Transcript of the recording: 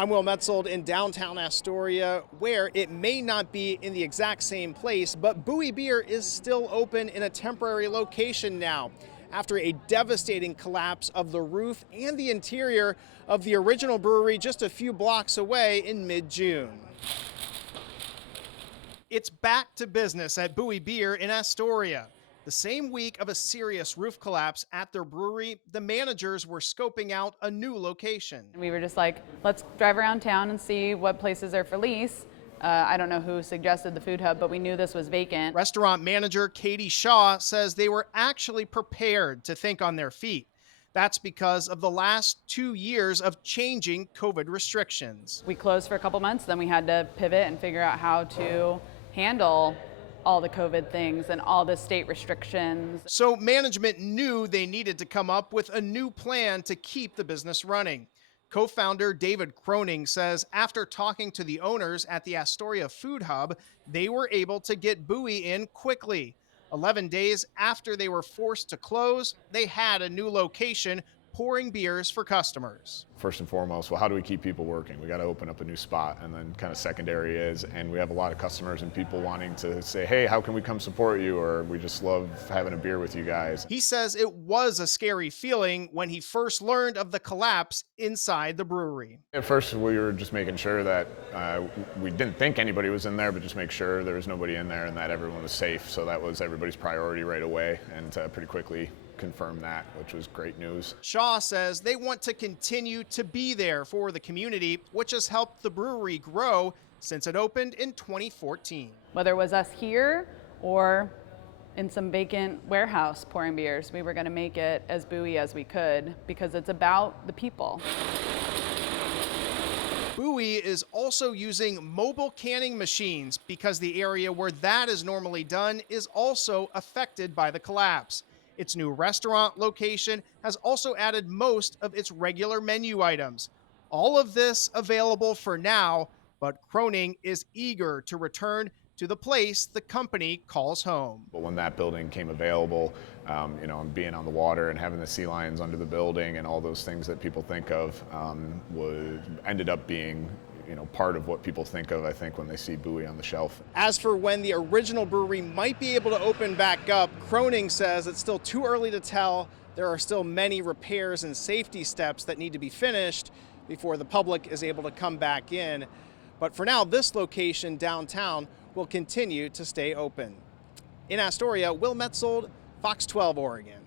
I'm Will MAETZOLD in downtown Astoria, where it may not be in the exact same place, but Buoy Beer is still open in a temporary location now, after a devastating collapse of the roof and the interior of the original brewery just a few blocks away in mid-June. It's back to business at Buoy Beer in Astoria. The same week of a serious roof collapse at their brewery, the managers were scoping out a new location. We were just like, let's drive around town and see what places are for lease. I don't know who suggested the food hub, but we knew this was vacant. Restaurant manager Katie Shaw says they were actually prepared to think on their feet. That's because of the last 2 years of changing COVID restrictions. We closed for a couple months, then we had to pivot and figure out how to handle all the COVID things and all the state restrictions. So management knew they needed to come up with a new plan to keep the business running. Co-founder David KROENING says after talking to the owners at the Astoria Food Hub, they were able to get Buoy in quickly. 11 days after they were forced to close, they had a new location pouring beers for customers. First and foremost, well, how do we keep people working? We got to open up a new spot, and then kind of secondary is, and we have a lot of customers and people wanting to say, hey, how can we come support you? Or we just love having a beer with you guys. He says it was a scary feeling when he first learned of the collapse inside the brewery. At first, we were just making sure that we didn't think anybody was in there, but just make sure there was nobody in there and that everyone was safe. So that was everybody's priority right away, and pretty quickly confirm that, which was great news. Shaw says they want to continue to be there for the community, which has helped the brewery grow since it opened in 2014. Whether it was us here or in some vacant warehouse pouring beers, we were going to make it as buoy as we could because it's about the people. Buoy is also using mobile canning machines because the area where that is normally done is also affected by the collapse. Its new restaurant location has also added most of its regular menu items. All of this available for now, but KROENING is eager to return to the place the company calls home. But when that building came available, and being on the water and having the sea lions under the building and all those things that people think of ended up being part of what people think of, I think, when they see Buoy on the shelf. As for when the original brewery might be able to open back up, KROENING says it's still too early to tell. There are still many repairs and safety steps that need to be finished before the public is able to come back in. But for now, this location downtown will continue to stay open. In Astoria, Will MAETZOLD, Fox 12 Oregon.